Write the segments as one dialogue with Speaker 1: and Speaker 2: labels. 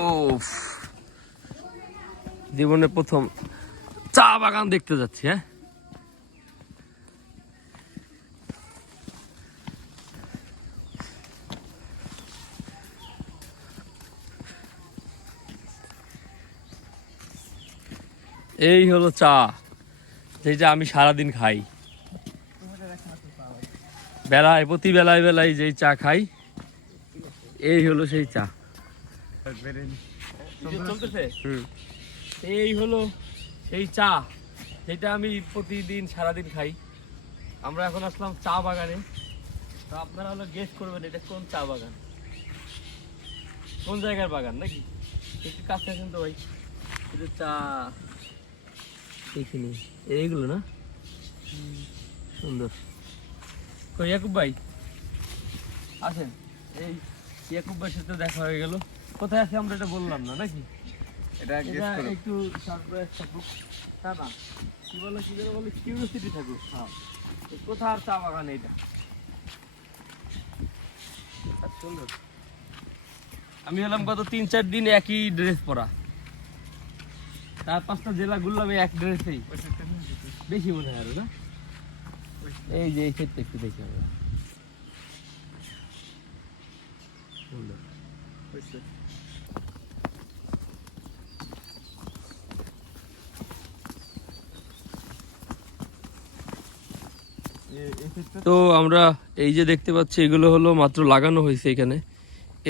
Speaker 1: উফ। জীবনের প্রথম চা বাগান দেখতে যাচ্ছি হ্যাঁ? এই হলো চা, যেটা আমি সারাদিন খাই। বেলায় প্রতি বেলায় বেলায় যেই চা খাই, এই হলো সেই চা। চলতেছে? এই হলো সেই চা যেটা আমি প্রতিদিন সারাদিন খাই। আমরা এখন আসলাম চা বাগানে। তো আপনারা হলো গেস করবেন এটা কোন চা বাগান? কোন জায়গার বাগান নাকি? একটু কাছে আসেন তো ভাই। এটা চা। এইখানে। এইগুলো না? সুন্দর। তো ইয়াকুব ভাই আসেন। এই ইয়াকুব ভাইয়ের সাথে দেখা হয়ে গেল। কোথায় আছে আমরা এটা বললাম না নাকি?
Speaker 2: এটা
Speaker 1: এটা
Speaker 2: গেস করো।
Speaker 1: একটু সারপ্রাইজ থাকুক। তা না কি বলে কি যেন বলে কিউরিওসিটি থাকুক হ্যাঁ। এই কোথার চা বাগান এটা? সুন্দর আমি হলাম গত তিন চার দিন একই ড্রেস পরা। চার পাঁচটা জেলা ঘুরলাম এক ড্রেসেই বেশি মনে হয় আরও না? এই যে এই ক্ষেত্রে একটু দেখি আমরা। তো আমরা এই যে দেখতে পাচ্ছি, এগুলো হলো মাত্র লাগানো হয়েছে এখানে।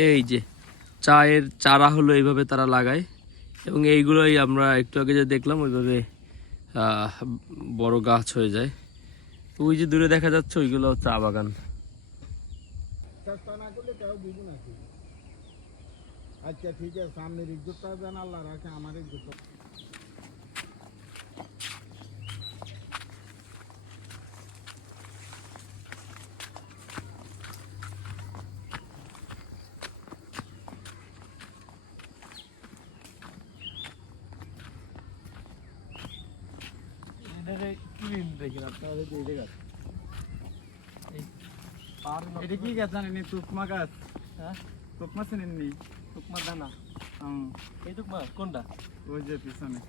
Speaker 1: এই যে চায়ের চারা হলো এইভাবে তারা লাগায়। এবং এইগুলোই আমরা একটু আগে যে দেখলাম, ওইভাবে বড় গাছ হয়ে যায়। তো ওই যে দূরে দেখা যাচ্ছে, ওইগুলো চা বাগান।
Speaker 2: আচ্ছা ঠিক আছে সামনের ইজ্জতটা যেন আল্লাহ রাখে আমার ইজ্জত এটা কি গাছ জানেন তুকমা গাছ
Speaker 1: হ্যাঁ
Speaker 2: তুকমা চেনেননি
Speaker 1: টুকমা দানা। এই টুকমা কোনটা?
Speaker 2: ওই যে পিছনে।